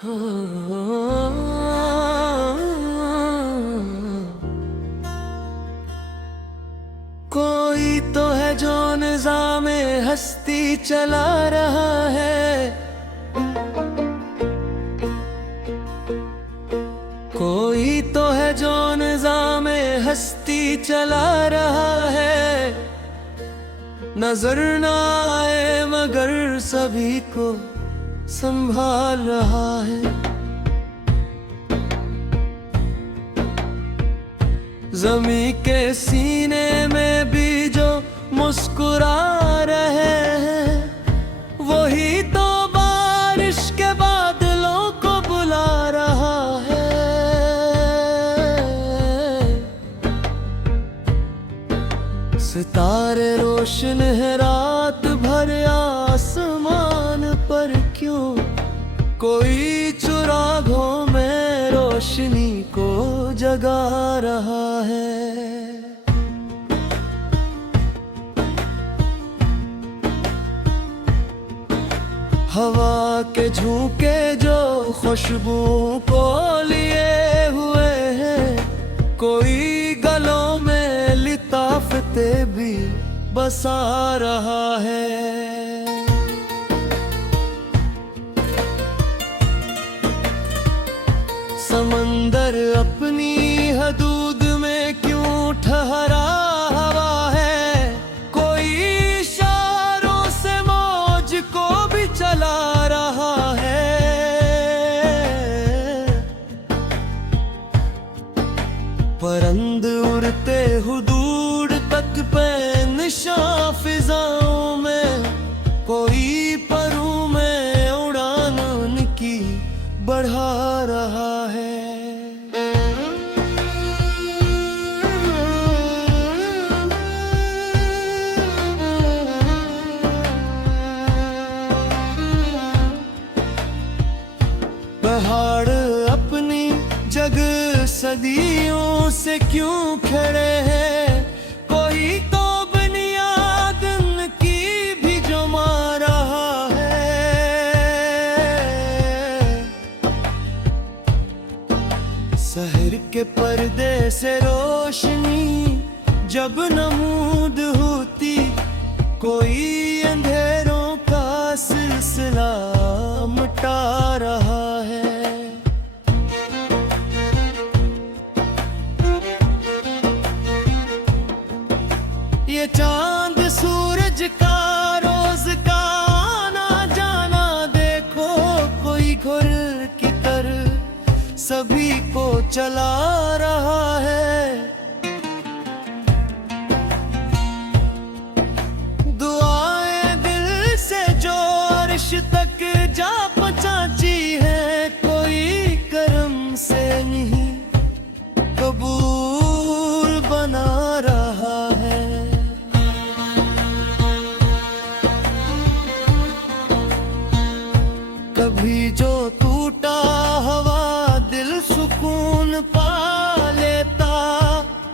कोई तो है जो निज़ामे हस्ती चला रहा है, कोई तो है जो निज़ामे हस्ती चला रहा है। नजर ना आए मगर सभी को संभाल रहा है। ज़मीं के सीने में भी जो मुस्कुरा रहे हैं, वही तो बारिश के बादलों को बुला रहा है। सितारे रोशन है रात भर आसमान पर, क्यों कोई चिरागों में रोशनी को जगा रहा है। हवा के झोंके जो खुशबू को लिए हुए हैं, कोई गलों में लिताफते भी बसा रहा है। समंदर अपनी हदूद में क्यों ठहरा हुआ है, कोई इशारों से मौज को भी चला रहा है। परंद उड़ते हुदूद तक पे निशान फिजाओं में, कोई परों में उड़ान उनकी बढ़ा रहा है। पहाड़ अपनी जगह सदियों से क्यों खड़े हैं, कोई तो बुनियाद उनकी भी जमा रहा है। शहर के पर्दे से रोशनी जब नमूद होती, कोई अंधेरों का सिलसिला मिटा रहा है। ये चांद सूरज का रोज का आना जाना देखो, कोई घुर की तरह सभी को चला रहा है। दुआएं दिल से जो अर्श तक जा पहुंची है, कोई करम से नहीं कबूल बना रहा है। कभी जो टूटा हवा दिल सुकून पा लेता,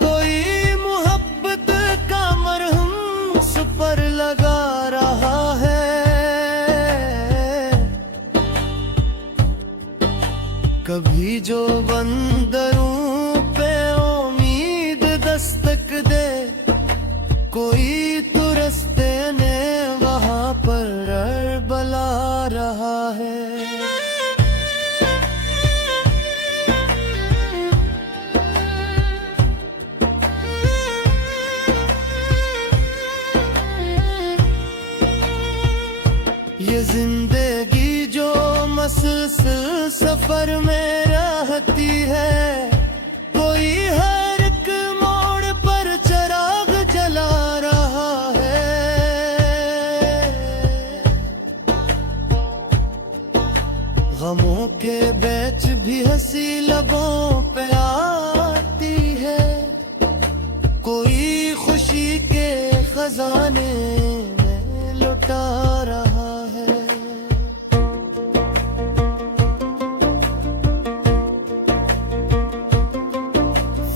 कोई मोहब्बत का मरहम उस पर लगा रहा है। कभी जो बंदरों पे उम्मीद दस्तक दे, कोई तो रस्ते ने वहां पर बला रहा है। ये जिंदगी जो मसलसल सफर में रहती है, कोई हर एक मोड़ पर चिराग जला रहा है। गमों के बैच भी हंसी लबों पे आती है, कोई खुशी के खजाने में लुटा रहा है।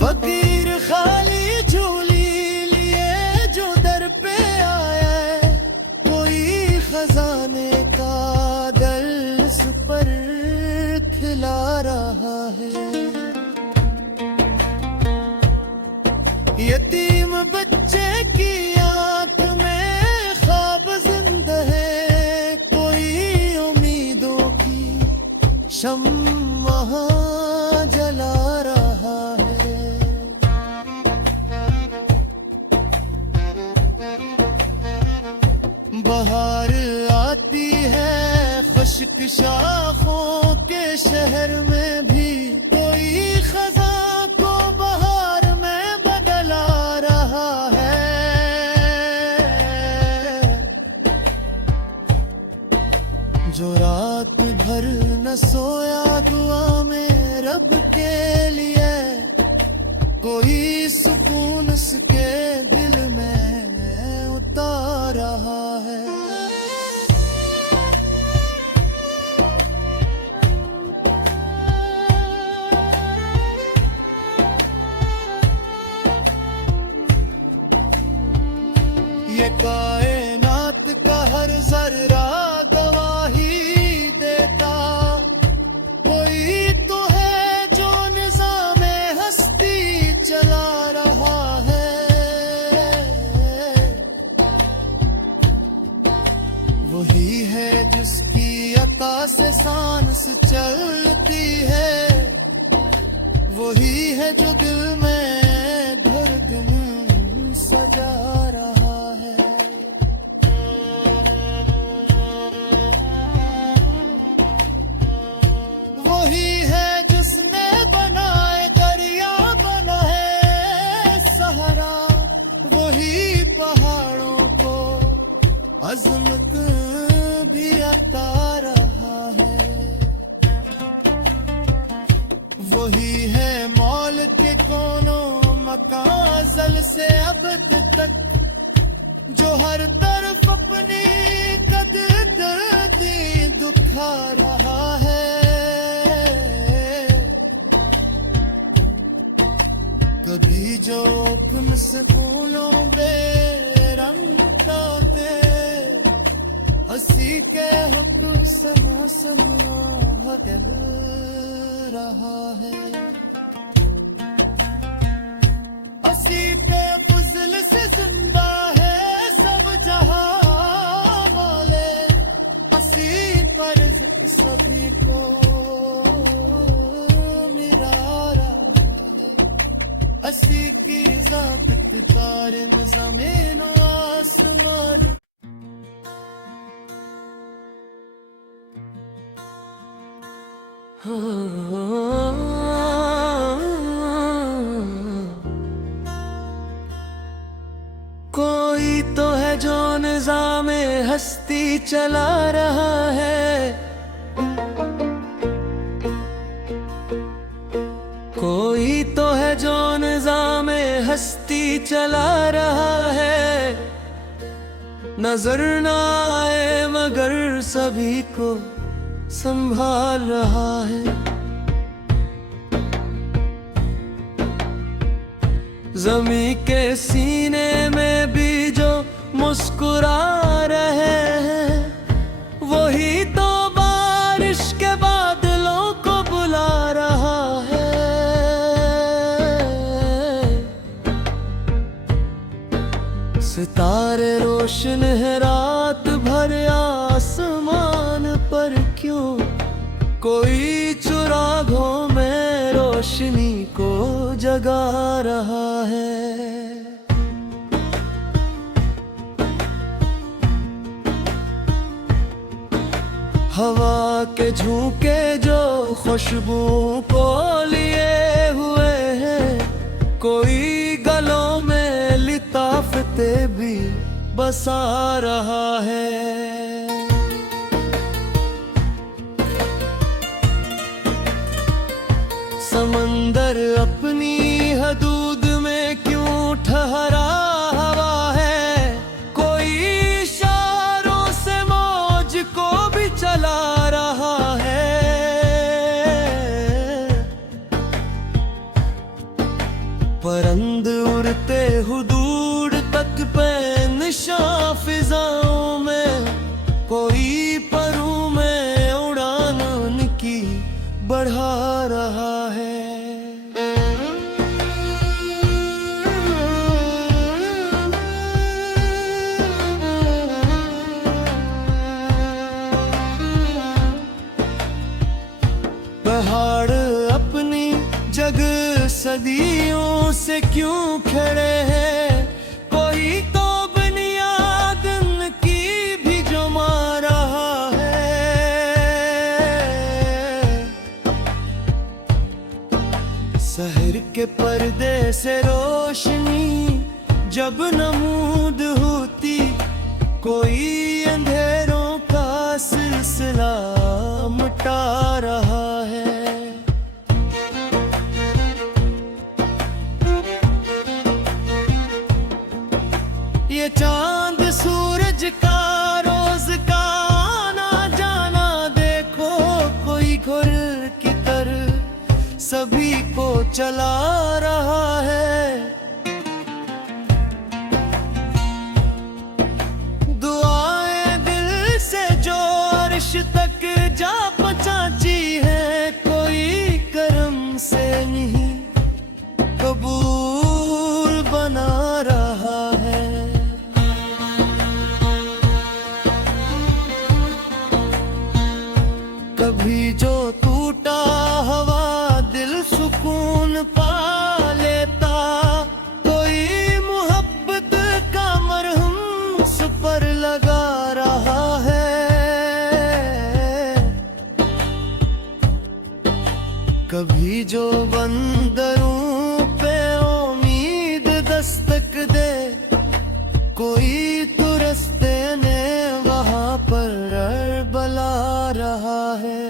फकीर खाली झोली लिए जो दर पे आया है, कोई खजाने का दल पर बहार आती है खुश्क शाखों के शहर में भी, कोई खजा को बहार में बदला रहा है। जो रात भर न सोया दुआ में रब के लिए, कोई सुकून उसके दिल में उतार रहा है। ये कायनात का हर जर्रा गवाही देता, कोई तो है जो निज़ामे हस्ती चला रहा है। वही है जिसकी अता से सांस चलती है, वही है जो दिल में धड़कन सजा रहा है। वही है जिसने बनाए दरिया, बना है सहारा, वही पहाड़ों को अज़मत भी अता रहा है। वही है मौल के कोनों मकान ज़ल से अबद तक, जो हर तरफ अपनी कदरती दुखा रहा है। कभी जो हुक्म से फूलों बेरंग खाते, हंसी के हुक्म समा समा दिल रहा है। हंसी पे फजल से जिंदा है सब जहां वाले, हंसी पर सभी को मिला रहा है। हंसी की ज़ात तारे में ज़मीन व आसमान। कोई तो है जो निज़ामे हस्ती चला रहा है, कोई तो है जो निज़ामे हस्ती चला रहा है। नजर ना आए मगर सभी को संभाल रहा है। ज़मीं के सीने में भी जो मुस्कुरा रहे हैं, वही तो बारिश के बादलों को बुला रहा है। सितारे रोशन है रात भर आसमान पर, क्यों कोई चिरागों में रोशनी को जगा रहा है। हवा के झोंके जो खुशबू को लिए हुए हैं, कोई गलों में लिताफते भी बसा रहा है। समंदर अपनी हदूद में क्यों ठहरा हवा है, कोई इशारों से मौज को भी चला रहा है। परंद उड़ते हुदूर तक पे निशान फिजाओं में, कोई परों में उड़ान उनकी बढ़ा रहा है। पहाड़ अपनी जगह सदियों से क्यों खड़े हैं, कोई तो बुनियाद उनकी भी के पर्दे से रोशनी जब नमूद होती, कोई अंधेरों का सिलसिला मिटा रहा है। ये चांद सूरज का रोज का आना जाना देखो, कोई घुर की तरह सभी को चला रहा है। दुआएं दिल से जो अर्श तक जा पहुंची है, कोई करम से नहीं कबूल बना रहा है। कभी जो टूटा हवा दिल सुकून पा लेता, कोई मोहब्बत का मरहम उस पर लगा रहा है। कभी जो बंदरों पे उम्मीद दस्तक दे, कोई तो रस्ते ने वहां पर बला रहा है।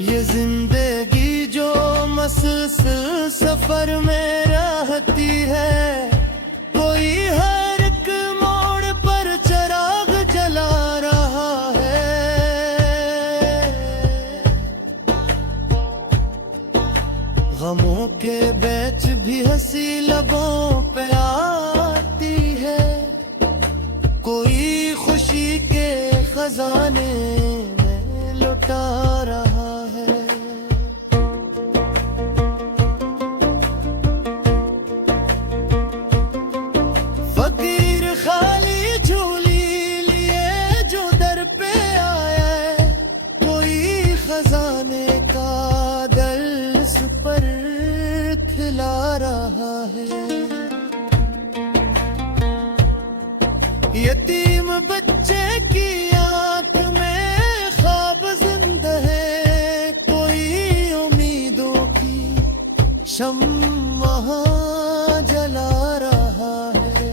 ये जिंदगी जो मसलसल सफर में रहती है, कोई हर एक मोड़ पर चिराग जला रहा है। गमों के बीच भी हंसी लबों पे आती है, कोई खुशी के खजाने में लुटा रहा है। फकीर खाली झोली लिए जो दर पे आया है, कोई खजाने का दल उस पर खिला रहा है। यतीम बच्चे की आंख में ख्वाब जिंदा है, कोई उम्मीदों की शम्मा जला रहा है।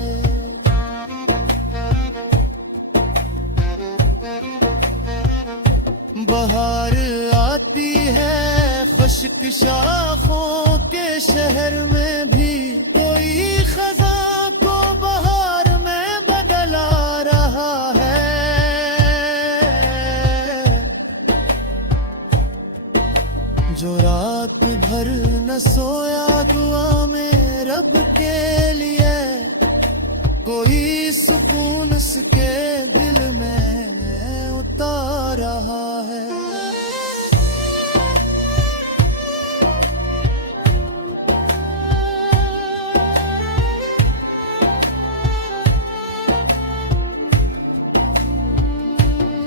बहार आती है खुश्क शाखों के शहर में भी, कोई खजा को बहार में बदला रहा है। जो रात भर न सोया दुआ में रब के लिए, कोई सुकून उसके दिल में उतार रहा है।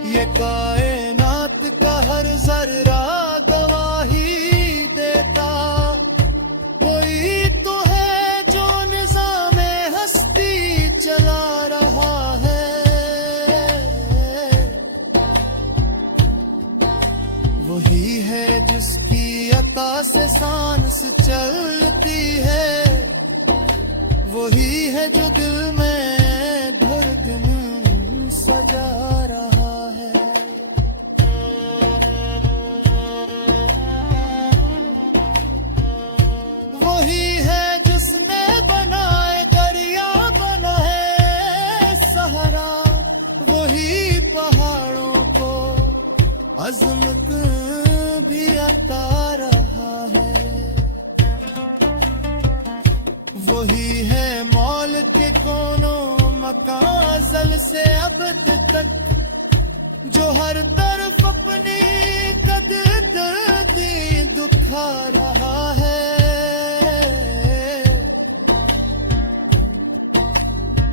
ये कायनात का हर जर्रा गवाही देता, कोई तो है जो निज़ामे हस्ती चला रहा है। वही है जिसकी अता से सांस चलती है, वही है जो दिल में धड़कन सजा रहा है। वही है जिसने बनाए दरिया बना है सहारा, वही पहाड़ों को अज़मत भी अता रहा है। वही है मौल के कोनों मकाजल से अबद तक, जो हर तरफ अपनी कदरती दुखा रहा है।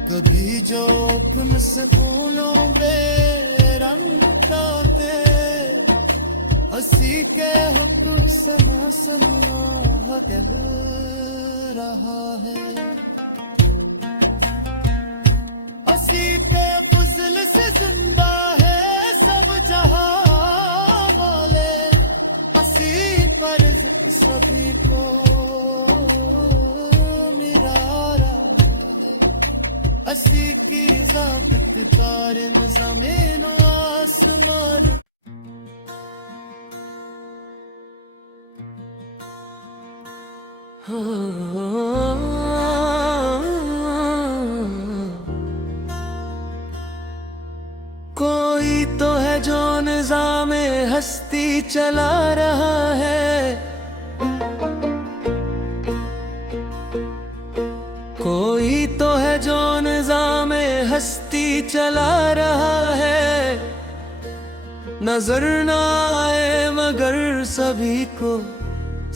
कभी जो हुक्म से फूलों बेरंग के, हंसी के हुक्म सना सना दिल रहा है। हंसी पे फजल से जिंदा है सब जहां वाले, हंसी पर सभी को मिला रहा है। हंसी की ज़ाबित कारिन ज़मीन व आसमान। कोई तो है जो निज़ामे हस्ती चला रहा है, कोई तो है जो निज़ामे हस्ती चला रहा है। नजर ना आए मगर सभी को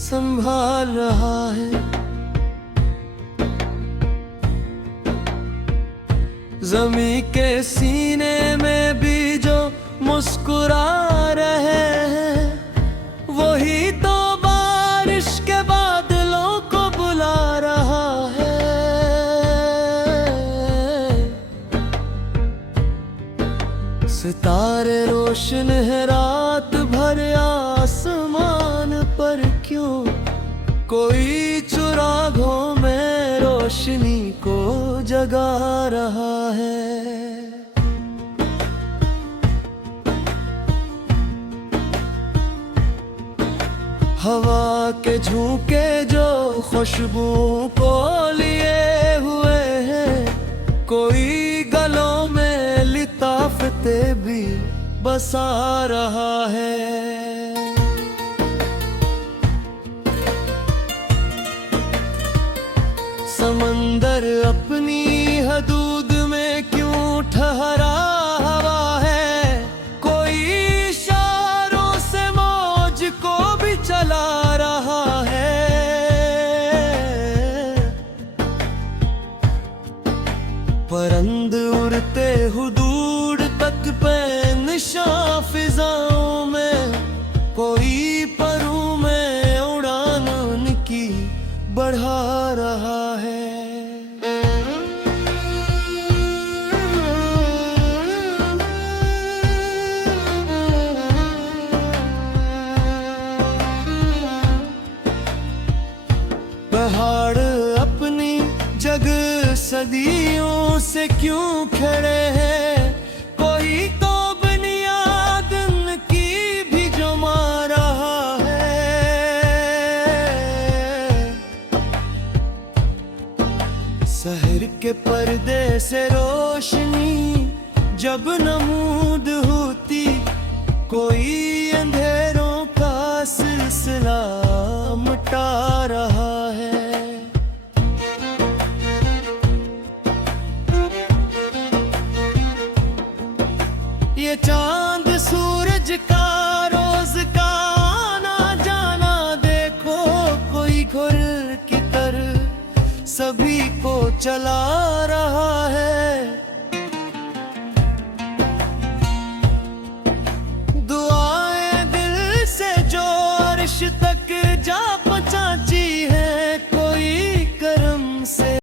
संभाल रहा है। ज़मीं के सीने में भी जो मुस्कुरा रहे हैं, वही तो बारिश के बादलों को बुला रहा है। सितारे रोशन है रात भर आसमान पर, क्यों कोई चिरागों में रोशनी को जगा रहा है। हवा के झोंके जो खुशबू को लिए हुए हैं, कोई गलों में लिताफते भी बसा रहा है। समंदर अपनी हदूद में क्यों ठहरा हुआ है, कोई इशारों से मौज को भी चला रहा है। परिंद उड़ते हुदूद तक पे निशान फिजाओं में, कोई परों में उड़ान उनकी बढ़ा रहा है। पहाड़ अपनी जगह सदियों से क्यों खड़े हैं, कोई तो बुनियाद उनकी भी जमा रहा है। शहर के पर्दे से रोशनी जब नमूद होती, कोई अंधेरों का सिलसिला मिटा रहा है। ये चांद सूरज का रोज का आना जाना देखो, कोई घुर की तरह सभी को चला रहा है।